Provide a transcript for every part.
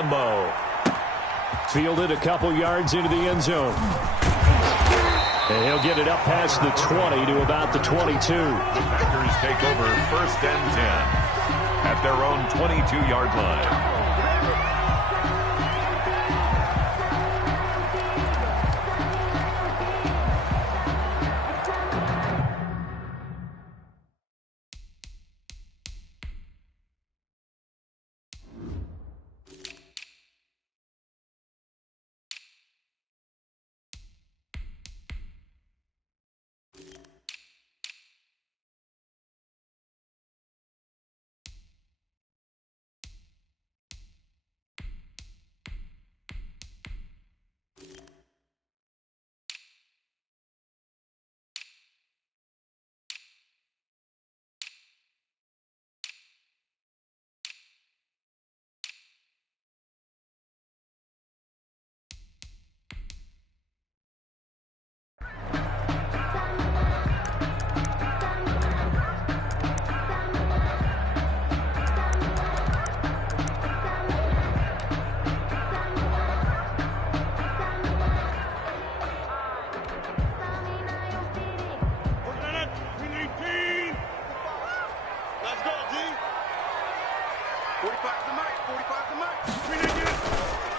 Lambo. Fielded a couple yards into the end zone. And he'll get it up past the 20 to about the 22. The Packers take over 1st and 10 at their own 22-yard line.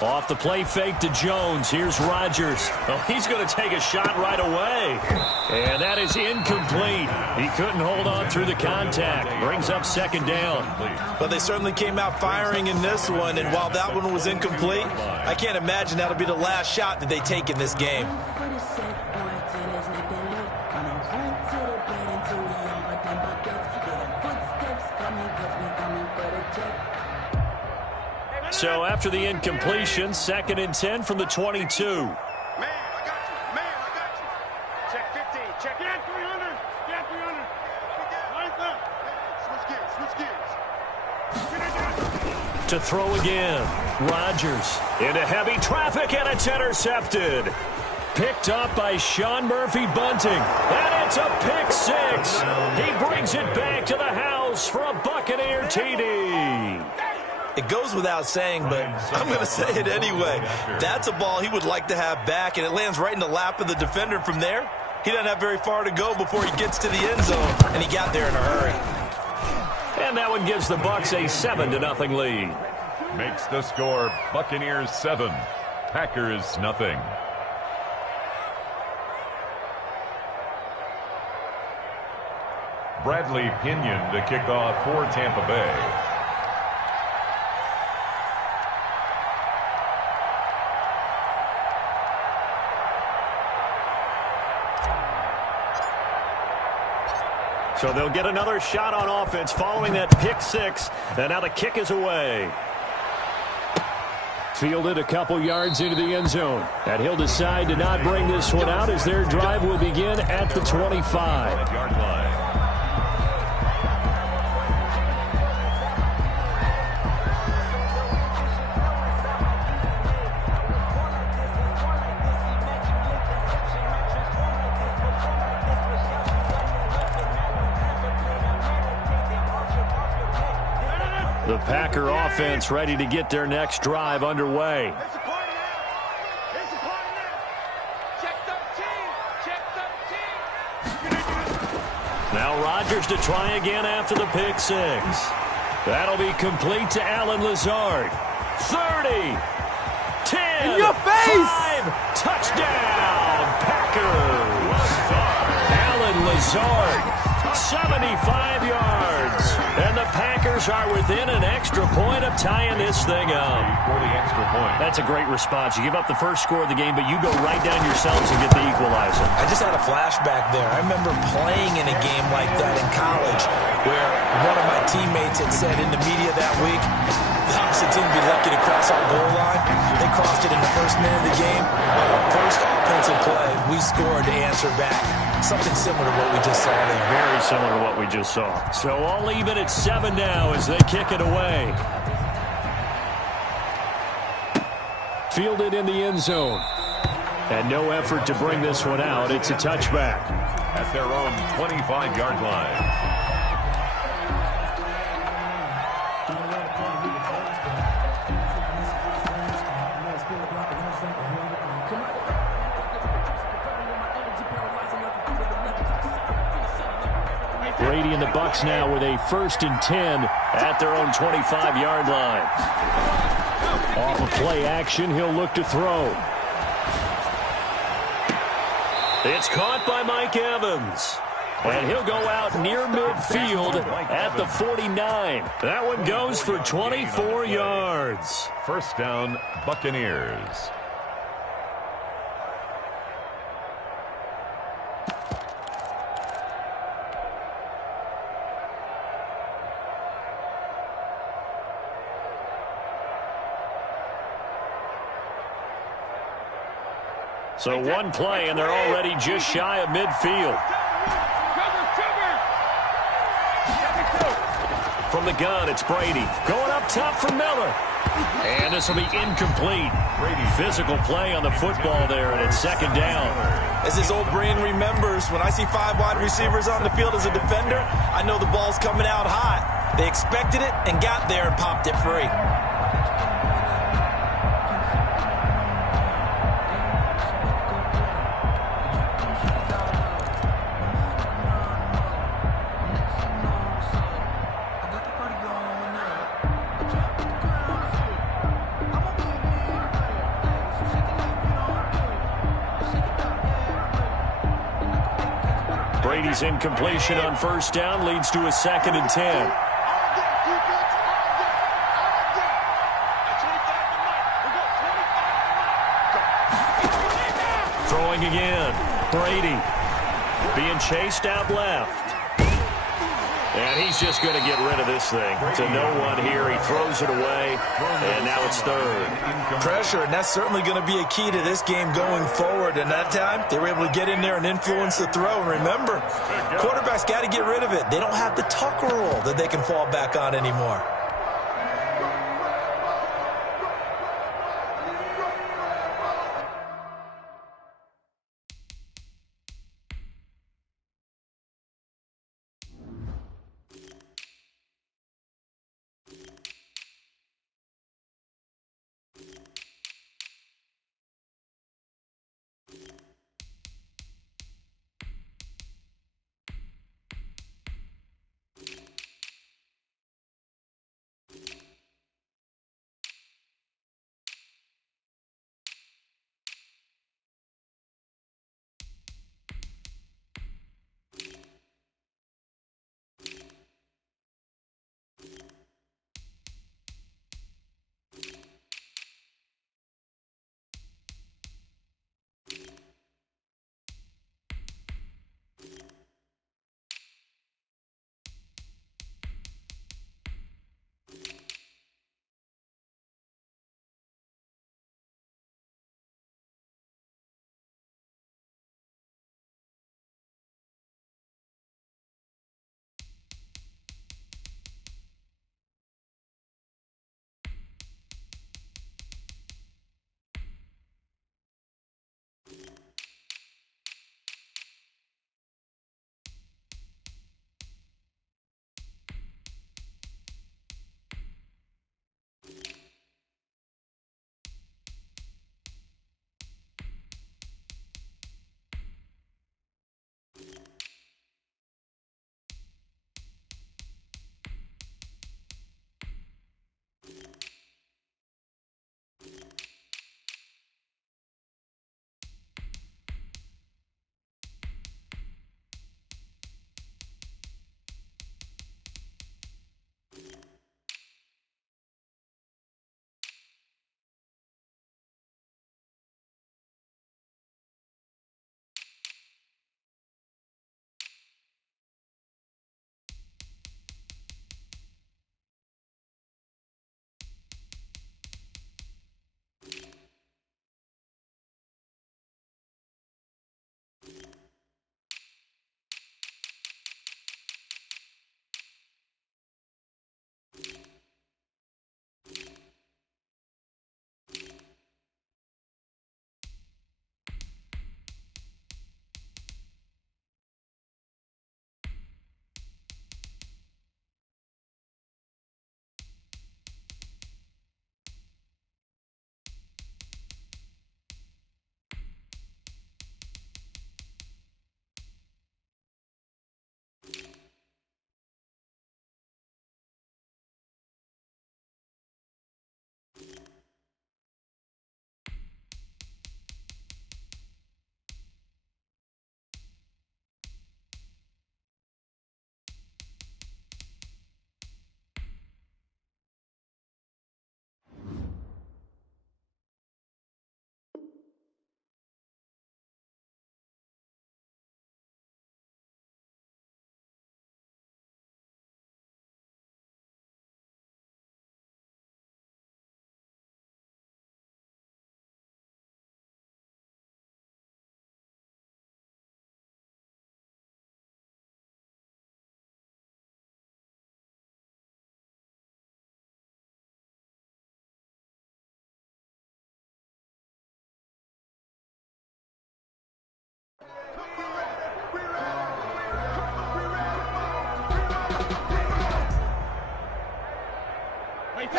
Off the play fake to Jones. Here's Rodgers. Oh, he's going to take a shot right away. And that is incomplete. He couldn't hold on through the contact. Brings up 2nd down. But they certainly came out firing in this one, and while that one was incomplete, I can't imagine that'll be the last shot that they take in this game. So after the incompletion, 2nd and 10 from the 22. Man, I got you. Man, I got you. Check 15. Check. Get 300. Get 300. Lines up. Switch gears. To throw again. Rodgers into heavy traffic, and it's intercepted. Picked up by Sean Murphy-Bunting. And it's a pick 6. He brings it back to the house for a Buccaneer TD. It goes without saying, but I'm going to say it anyway. That's a ball he would like to have back, and it lands right in the lap of the defender from there. He doesn't have very far to go before he gets to the end zone, and he got there in a hurry. And that one gives the Bucs a 7-0 lead. Makes the score Buccaneers 7, Packers nothing. Bradley Pinion to kick off for Tampa Bay. So they'll get another shot on offense following that pick 6. And now the kick is away. Fielded a couple yards into the end zone. And he'll decide to not bring this one out as their drive will begin at the 25-yard line. The Packer offense ready to get their next drive underway. Now Rodgers to try again after the pick 6. That'll be complete to Allen Lazard. 30, 10, in your face! 5, touchdown, Packers. Allen Lazard, 75 yards. And the Packers are within an extra point of tying this thing up. For the extra point. That's a great response. You give up the first score of the game, but you go right down yourselves and get the equalizer. I just had a flashback there. I remember playing in a game like that in college where one of my teammates had said in the media that week, the opposite team would be lucky to cross our goal line. They crossed it in the first minute of the game. First offensive play, we scored to answer back. Something similar to what we just saw there. Very similar to what we just saw. So all even at 7 now as they kick it away. Fielded in the end zone. And no effort to bring this one out. It's a touchback. At their own 25-yard line. Brady and the Bucs now with a 1st and 10 at their own 25-yard line. Off of play action, he'll look to throw. It's caught by Mike Evans. And he'll go out near midfield at the 49. That one goes for 24 yards. First down, Buccaneers. So one play, and they're already just shy of midfield. From the gun, it's Brady. Going up top for Miller. And this will be incomplete. Physical play on the football there, and it's 2nd down. As his old brain remembers, when I see 5 wide receivers on the field as a defender, I know the ball's coming out hot. They expected it and got there and popped it free. Brady's incompletion on 1st down leads to a 2nd and 10. Throwing again. Brady being chased out left. And he's just going to get rid of this thing. To no one here. He throws it away, and now it's 3rd. Pressure, and that's certainly going to be a key to this game going forward. And that time, they were able to get in there and influence the throw. And remember, quarterbacks got to get rid of it. They don't have the tuck rule that they can fall back on anymore.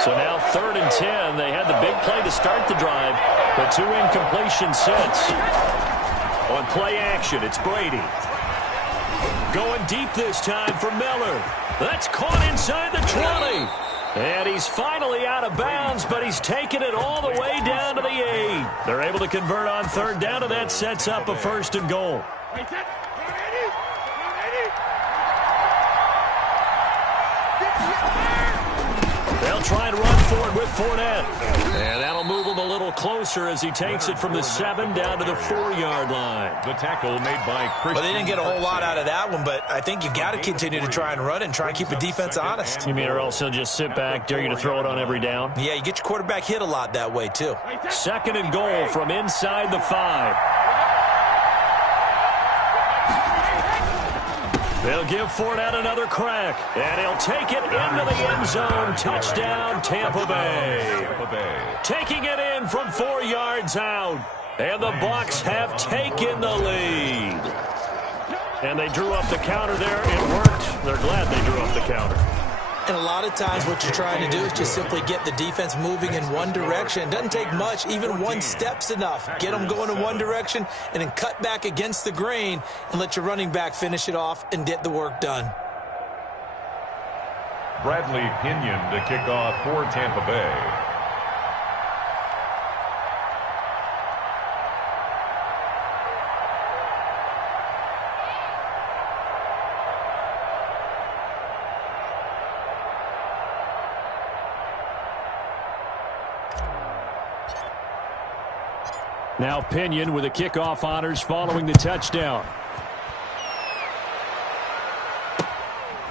So now 3rd and 10. They had the big play to start the drive, but 2 incompletions since. On play action, it's Brady. Going deep this time for Miller. That's caught inside the 20. And he's finally out of bounds, but he's taken it all the way down to the 8. They're able to convert on 3rd down, and that sets up a 1st and goal. They'll try and run forward with Fournette. And that'll move him a little closer as he takes it from the 7 down to the 4-yard line. The tackle made by Christian. Well, they didn't get a whole lot out of that one, but I think you got to continue to try and run and try and keep the defense honest. You mean or else he'll just sit back, dare you to throw it on every down? Yeah, you get your quarterback hit a lot that way, too. 2nd and goal from inside the 5. They'll give Fournette another crack, and he'll take it into the end zone. Touchdown, Tampa Bay. Taking it in from 4 yards out, and the Bucs have taken the lead. And they drew up the counter there. It worked. They're glad they drew up the counter. And a lot of times what you're trying to do is just simply get the defense moving in one direction. It doesn't take much. Even 1 step's enough. Get them going in one direction and then cut back against the grain and let your running back finish it off and get the work done. Bradley Pinion to kick off for Tampa Bay. Now Pinion with the kickoff honors following the touchdown.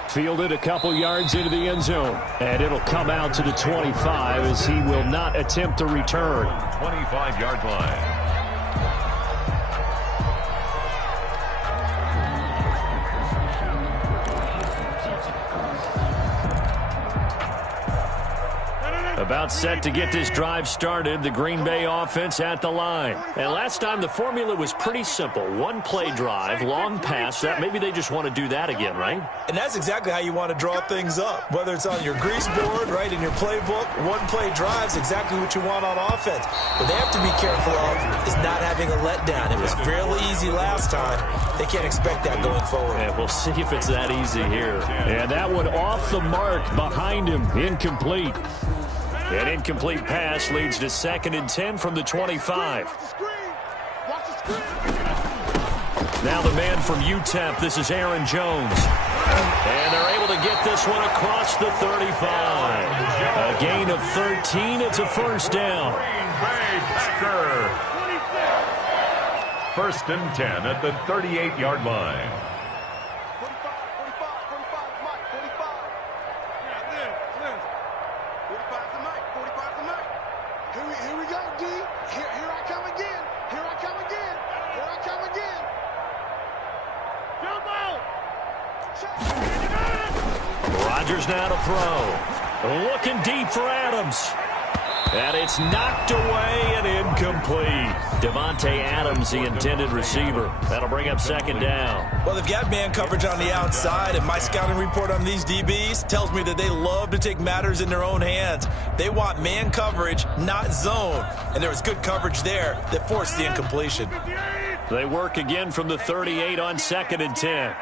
Fielded a couple yards into the end zone. And it'll come out to the 25 as he will not attempt a return. 25-yard line. About set to get this drive started, the Green Bay offense at the line. And last time the formula was pretty simple. 1-play drive, long pass. That maybe they just want to do that again, right? And that's exactly how you want to draw things up. Whether it's on your grease board, right, in your playbook, 1-play drive's exactly what you want on offense. What they have to be careful of is not having a letdown. It was fairly easy last time. They can't expect that going forward. And we'll see if it's that easy here. And that one off the mark behind him, incomplete. An incomplete pass leads to 2nd and 10 from the 25. Now the man from UTEP, this is Aaron Jones. And they're able to get this one across the 35. A gain of 13, it's a 1st down. Green Bay Packer. 1st and 10 at the 38-yard line. Rodgers now to throw. Looking deep for Adams. And it's knocked away and incomplete. Davante Adams, the intended receiver. That'll bring up 2nd down. Well, they've got man coverage on the outside, and my scouting report on these DBs tells me that they love to take matters in their own hands. They want man coverage, not zone. And there was good coverage there that forced the incompletion. They work again from the 38 on 2nd and 10.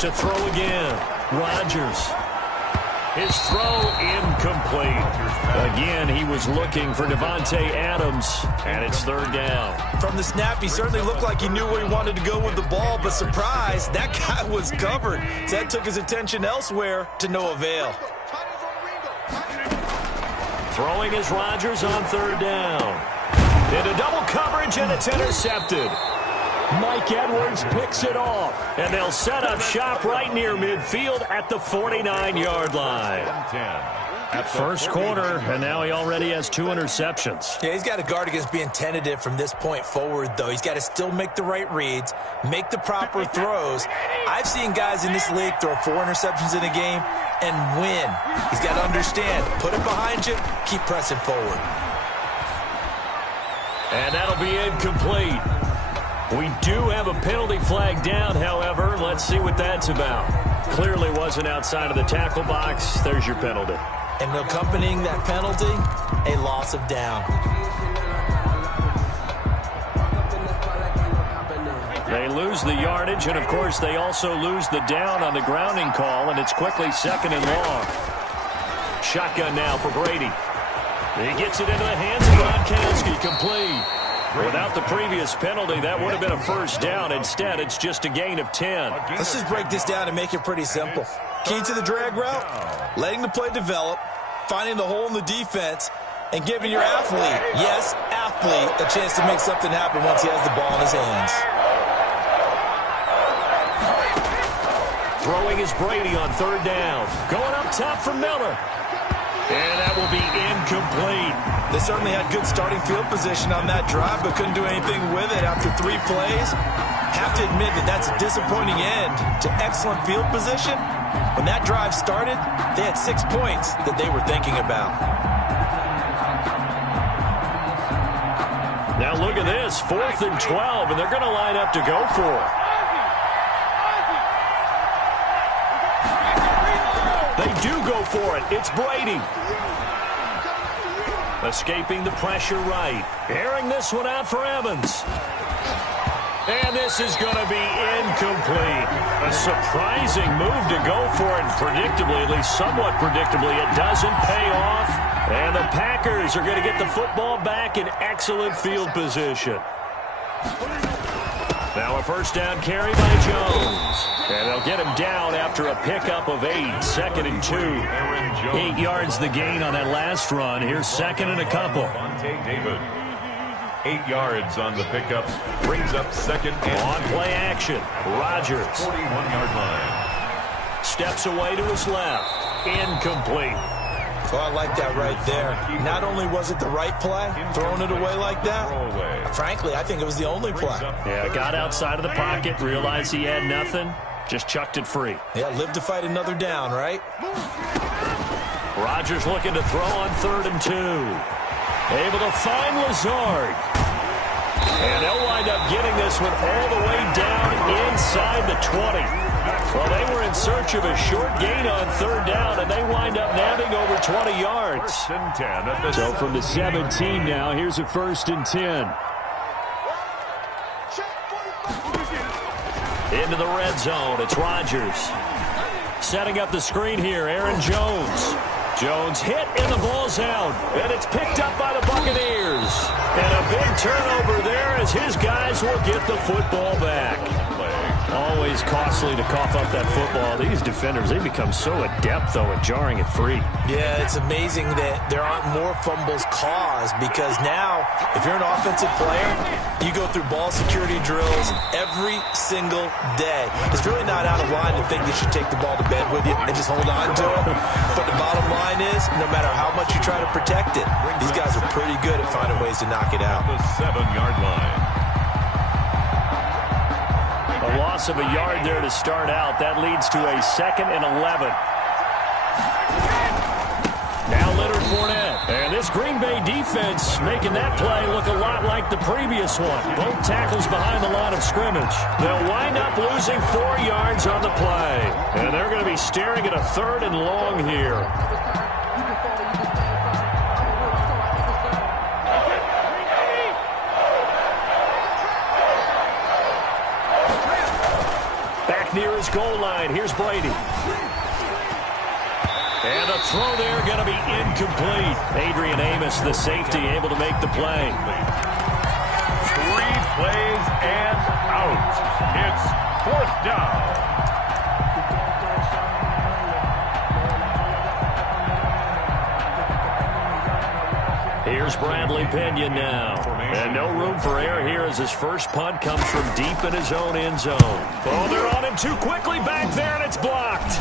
To throw again. Rodgers. His throw incomplete. Again, he was looking for Davante Adams, and it's 3rd down. From the snap, he certainly looked like he knew where he wanted to go with the ball, but surprise, that guy was covered. So that took his attention elsewhere to no avail. Throwing is Rodgers on 3rd down. Into double coverage, and it's intercepted. Mike Edwards picks it off, and they'll set up shop right near midfield at the 49-yard line. At 1st quarter, and now he already has 2 interceptions. Yeah, he's got to guard against being tentative from this point forward, though. He's got to still make the right reads, make the proper throws. I've seen guys in this league throw 4 interceptions in a game and win. He's got to understand, put it behind you, keep pressing forward. And that'll be incomplete. We do have a penalty flag down, however. Let's see what that's about. Clearly wasn't outside of the tackle box. There's your penalty. And accompanying that penalty, a loss of down. They lose the yardage, and, of course, they also lose the down on the grounding call, and it's quickly 2nd and long. Shotgun now for Brady. He gets it into the hands of Gronkowski, complete. Without the previous penalty, that would have been a first down. Instead, it's just a gain of 10. Let's just break this down and make it pretty simple. Key to the drag route, letting the play develop, finding the hole in the defense, and giving your athlete, yes, athlete, a chance to make something happen once he has the ball in his hands. Throwing is Brady on 3rd down. Going up top for Miller. And that will be incomplete. They certainly had good starting field position on that drive, but couldn't do anything with it after 3 plays. Have to admit that that's a disappointing end to excellent field position. When that drive started, they had 6 points that they were thinking about. Now look at this, 4th and 12, and they're going to line up to go for it. They do go for it. It's Brady. Escaping the pressure right. Airing this one out for Evans. And this is going to be incomplete. A surprising move to go for it. Predictably, at least somewhat predictably, it doesn't pay off. And the Packers are going to get the football back in excellent field position. Now a first down carry by Jones. And they'll get him down after a pickup of 8. 2nd and 2. 8 yards the gain on that last run. Here's 2nd and a couple. David. 8 yards on the pickup. Brings up 2nd and on play action. Rodgers. 41-yard line. Steps away to his left. Incomplete. Oh, I like that right there. Not only was it the right play, throwing it away like that, frankly, I think it was the only play. Yeah, got outside of the pocket, realized he had nothing, just chucked it free. Yeah, live to fight another down, right? Rodgers looking to throw on 3rd and 2. Able to find Lazard. And they'll wind up getting this one all the way down inside the 20. Well, they were in search of a short gain on 3rd down, and they wind up nabbing over 20 yards. 1st and 10. So from the 17 now, here's a 1st and 10. Into the red zone, it's Rodgers. Setting up the screen here, Aaron Jones. Jones hit, and the ball's out. And it's picked up by the Buccaneers. And a big turnover there as his guys will get the football back. Always costly to cough up that football. These defenders, they become so adept, though, at jarring it free. Yeah, it's amazing that there aren't more fumbles caused because now, if you're an offensive player, you go through ball security drills every single day. It's really not out of line to think you should take the ball to bed with you and just hold on to it. But the bottom line is, no matter how much you try to protect it, these guys are pretty good at finding ways to knock it out. The 7-yard line. A loss of a yard there to start out. That leads to a 2nd and 11. Now Leonard Fournette. And this Green Bay defense making that play look a lot like the previous one. Both tackles behind the line of scrimmage. They'll wind up losing 4 yards on the play. And they're going to be staring at a 3rd and long here. Near his goal line. Here's Brady. And the throw there going to be incomplete. Adrian Amos, the safety, able to make the play. 3 plays and out. It's 4th down. Here's Bradley Pinion now. And no room for error here as his first punt comes from deep in his own end zone. Oh, they're on him too quickly back there, and it's blocked.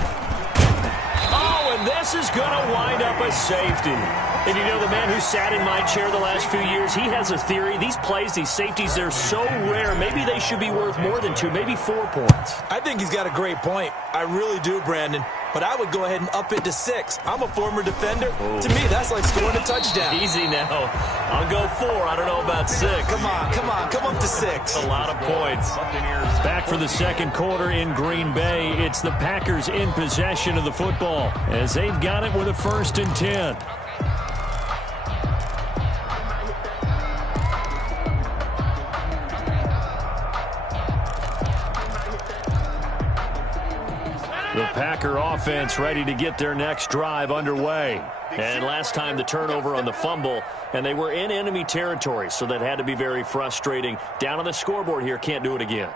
Oh, and this is going to wind up a safety. And you know, the man who sat in my chair the last few years, he has a theory. These plays, these safeties, they're so rare. Maybe they should be worth more than 2, maybe 4 points. I think he's got a great point. I really do, Brandon. But I would go ahead and up it to 6. I'm a former defender. To me, that's like scoring a touchdown. Easy now. I'll go 4. I don't know about 6. Come on. Come up to 6. A lot of points. Back for the second quarter in Green Bay. It's the Packers in possession of the football as they've got it with a 1st and 10. The Packer offense ready to get their next drive underway. And last time the turnover on the fumble, and they were in enemy territory, so that had to be very frustrating. Down on the scoreboard here, can't do it again.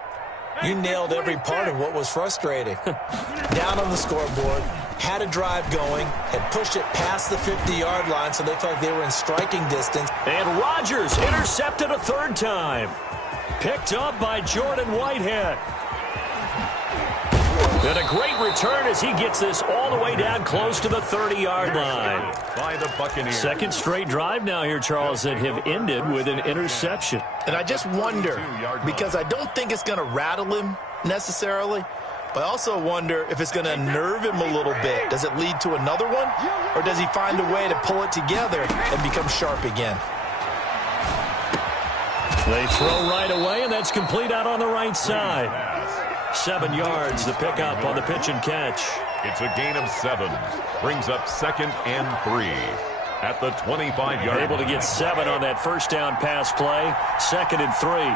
You nailed every part of what was frustrating. Down on the scoreboard, had a drive going, had pushed it past the 50-yard line, so they felt like they were in striking distance. And Rodgers intercepted a 3rd time. Picked up by Jordan Whitehead. And a great return as he gets this all the way down close to the 30-yard line. By the Buccaneers. Second straight drive now here, Charles, that have ended with an interception. And I just wonder, because I don't think it's going to rattle him necessarily, but I also wonder if it's going to unnerve him a little bit. Does it lead to another one? Or does he find a way to pull it together and become sharp again? They throw right away, and that's complete out on the right side. 7 yards, the pickup on the pitch and catch. It's a gain of 7. Brings up 2nd and 3 at the 25-yard. Able to get 7 on that first down pass play. 2nd and 3.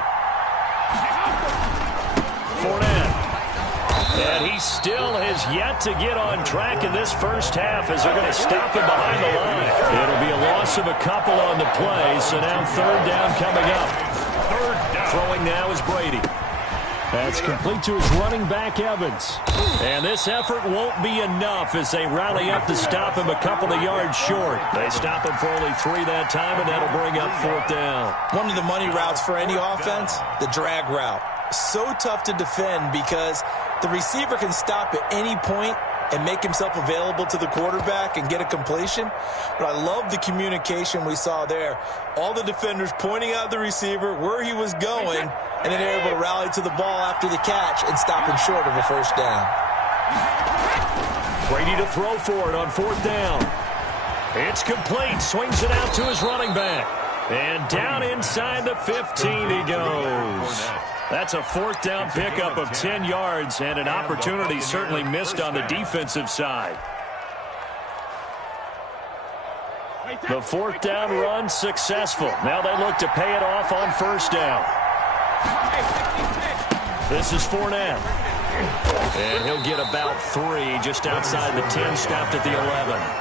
Fournette. And he still has yet to get on track in this first half as they're going to stop him behind the line. It'll be a loss of a couple on the play, so now 3rd down coming up. Throwing now is Brady. That's complete to his running back, Evans. And this effort won't be enough as they rally up to stop him a couple of yards short. They stop him for only 3 that time, and that'll bring up 4th down. One of the money routes for any offense, the drag route. So tough to defend because the receiver can stop at any point and make himself available to the quarterback and get a completion. But I love the communication we saw there. All the defenders pointing out the receiver, where he was going, and then they're able to rally to the ball after the catch and stop him short of a 1st down. Brady to throw for it on 4th down. It's complete. Swings it out to his running back. And down inside the 15 he goes. That's a 4th down pickup of 10 yards and an opportunity certainly missed on the defensive side. The 4th down run successful. Now they look to pay it off on 1st down. This is Fournette. And he'll get about 3 just outside the 10, stopped at the 11.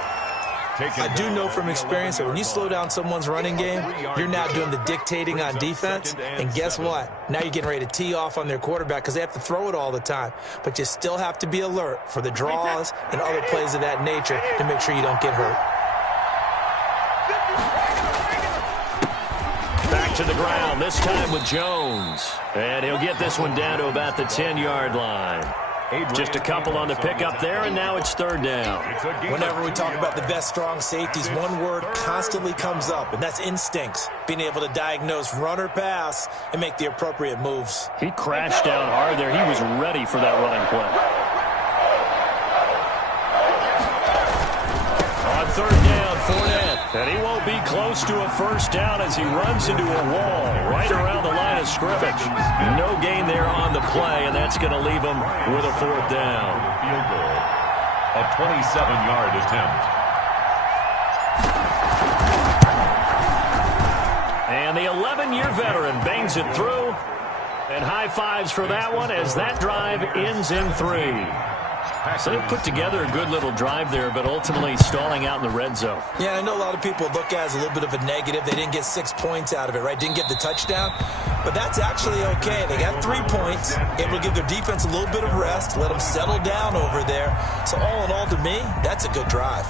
I do know from experience that when you slow down someone's running game, you're now doing the dictating on defense. And guess what? Now you're getting ready to tee off on their quarterback because they have to throw it all the time. But you still have to be alert for the draws and other plays of that nature to make sure you don't get hurt. Back to the ground, this time with Jones. And he'll get this one down to about the 10-yard line. Just a couple on the pickup there, and now it's 3rd down. Whenever we talk about the best strong safeties, one word constantly comes up, and that's instincts. Being able to diagnose run or pass and make the appropriate moves. He crashed down hard there. He was ready for that running play. On 3rd down, Fournette. And he won't be close to a 1st down as he runs into a wall right around the line of scrimmage. No gain there on the play, and that's going to leave him with a 4th down. Field goal. A 27-yard attempt. And the 11-year veteran bangs it through. And high fives for that one as that drive ends in 3. So they put together a good little drive there, but ultimately stalling out in the red zone. Yeah, I know a lot of people look at it as a little bit of a negative. They didn't get 6 points out of it, right? Didn't get the touchdown. But that's actually okay. They got 3 points, able to give their defense a little bit of rest, let them settle down over there. So all in all, to me, that's a good drive.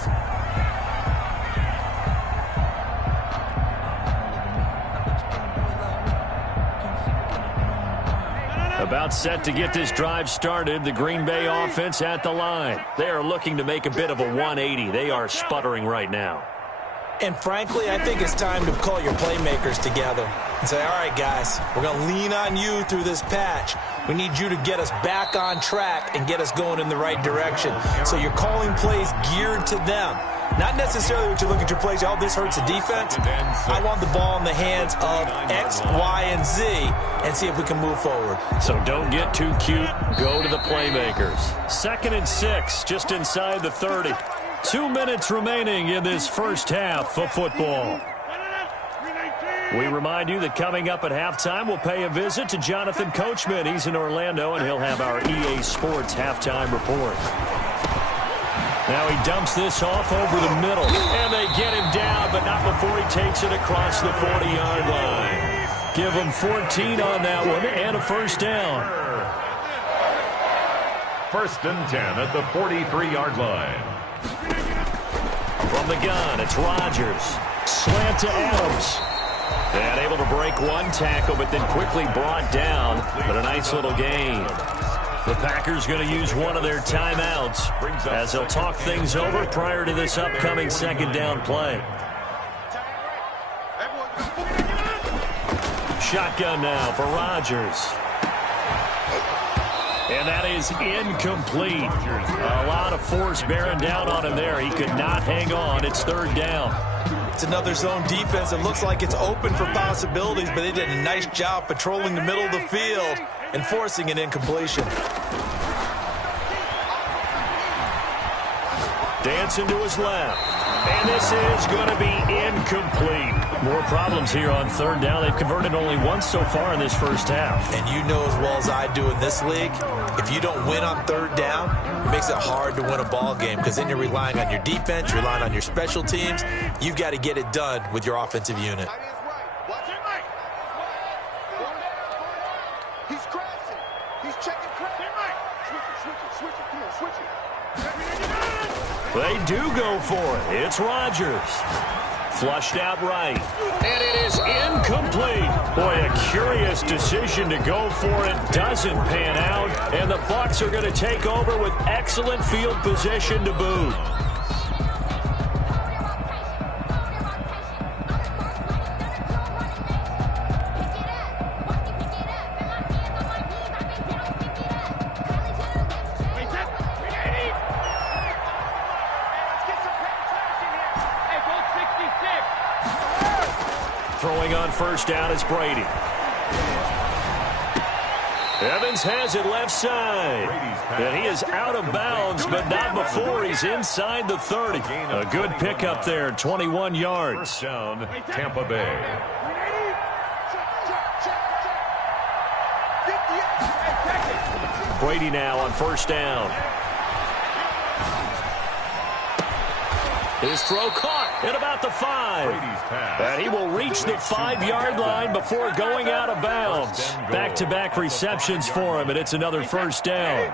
About set to get this drive started, the Green Bay offense at the line. They are looking to make a bit of a 180. They are sputtering right now. And frankly, I think it's time to call your playmakers together and say, all right, guys, we're going to lean on you through this patch. We need you to get us back on track and get us going in the right direction. So you're calling plays geared to them. Not necessarily what you look at your plays, oh, this hurts the defense. I want the ball in the hands of X, Y, and Z and see if we can move forward. So don't get too cute. Go to the playmakers. 2nd and 6, just inside the 30. 2 minutes remaining in this first half of football. We remind you that coming up at halftime, we'll pay a visit to Jonathan Coachman. He's in Orlando, and he'll have our EA Sports halftime report. Now he dumps this off over the middle, and they get him down, but not before he takes it across the 40-yard line. Give him 14 on that one and a first down. 1st and 10 at the 43-yard line. From the gun, it's Rodgers. Slant to Adams. And able to break one tackle, but then quickly brought down. But a nice little gain. The Packers going to use one of their timeouts as they'll talk things over prior to this upcoming 2nd down play. Shotgun now for Rodgers. And that is incomplete. A lot of force bearing down on him there. He could not hang on. It's 3rd down. It's another zone defense. It looks like it's open for possibilities, but they did a nice job patrolling the middle of the field and forcing an incompletion. Dancing to his left. And this is going to be incomplete. More problems here on 3rd down. They've converted only once so far in this first half. And you know as well as I do in this league, if you don't win on 3rd down, it makes it hard to win a ball game because then you're relying on your defense, you're relying on your special teams. You've got to get it done with your offensive unit. He's crashing. He's checking crash. Switch it. Come on, switch it. They do go for it. It's Rodgers. Flushed out right. And it is incomplete. Boy, a curious decision to go for it. Doesn't pan out. And the Bucs are going to take over with excellent field position to boot. Throwing on 1st down is Brady. Evans has it left side. And he is out of bounds, but not before he's inside the 30. A good pickup there, 21 yards. 1st down, Tampa Bay. Brady now on 1st down. His throw caught at about the 5. And he will reach the 5-yard line before going out of bounds. Back-to-back receptions for him, and it's another 1st down.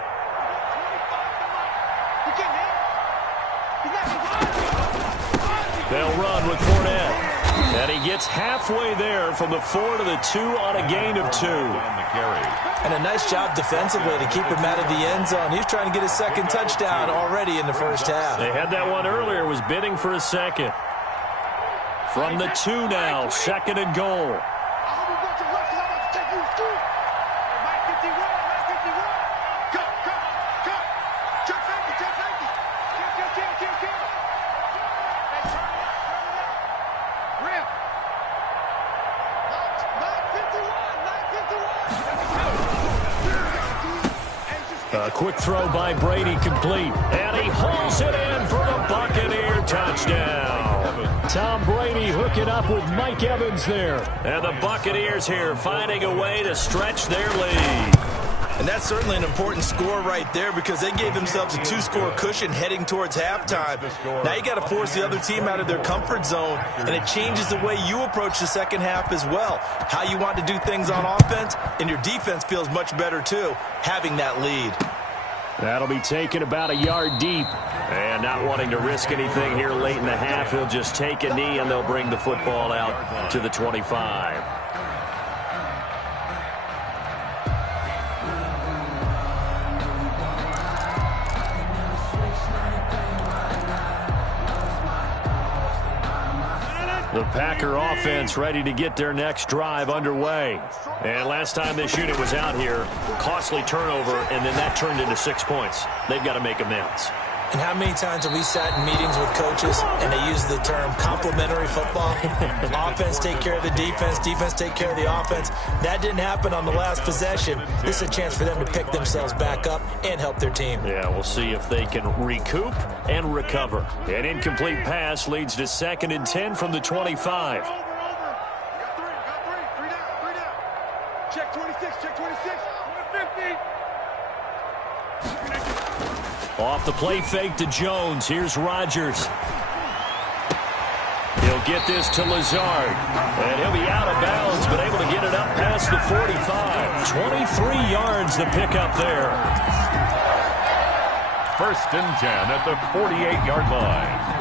They'll run with Fournette. And he gets halfway there from the 4 to the 2 on a gain of 2. And a nice job defensively to keep him out of the end zone. He's trying to get his 2nd touchdown already in the first half. They had that one earlier, was bidding for a 2nd. From the 2 now, 2nd and goal. A quick throw by Brady complete. And he hauls it in for the Buccaneer touchdown. Tom Brady hooking up with Mike Evans there. And the Buccaneers here finding a way to stretch their lead. And that's certainly an important score right there because they gave themselves a 2-score cushion heading towards halftime. Now you got to force the other team out of their comfort zone, and it changes the way you approach the 2nd half as well. How you want to do things on offense, and your defense feels much better too, having that lead. That'll be taken about a yard deep. And not wanting to risk anything here late in the half, he'll just take a knee, and they'll bring the football out to the 25. The Packer offense ready to get their next drive underway. And last time this unit was out here, costly turnover, and then that turned into 6 points. They've got to make amends. And how many times have we sat in meetings with coaches and they use the term complementary football? Offense take care of the defense, defense take care of the offense. That didn't happen on the last possession. This is a chance for them to pick themselves back up and help their team. Yeah, we'll see if they can recoup and recover. An incomplete pass leads to 2nd and 10 from the 25. Over. Three down. Check 26, 50. Off the play fake to Jones. Here's Rodgers. He'll get this to Lazard. And he'll be out of bounds, but able to get it up past the 45. 23 yards the pickup there. 1st and 10 at the 48-yard line.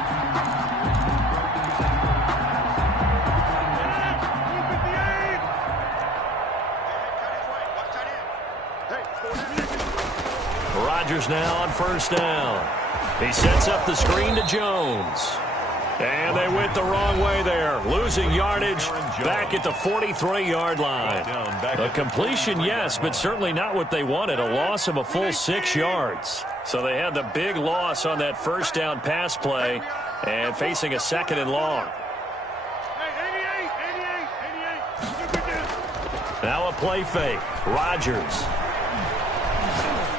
Rodgers now on 1st down. He sets up the screen to Jones. And they went the wrong way there. Losing yardage back at the 43-yard line. A completion, yes, but certainly not what they wanted. A loss of a full 6 yards. So they had the big loss on that 1st down pass play and facing a 2nd and long. Now a play fake. Rodgers.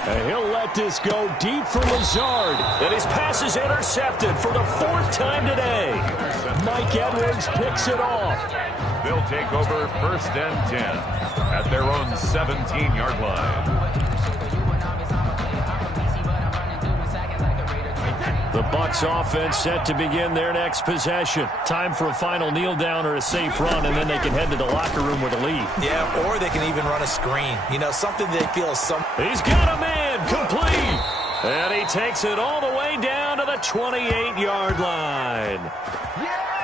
And he'll let this go deep for Lazard. And his pass is intercepted for the 4th time today. Mike Edwards picks it off. They'll take over 1st and 10 at their own 17-yard line. The Bucs offense set to begin their next possession. Time for a final kneel down or a safe run, and then they can head to the locker room with a lead. Yeah, or they can even run a screen. You know, something they feel is some. He's got a man, complete. And he takes it all the way down to the 28-yard line. Yeah!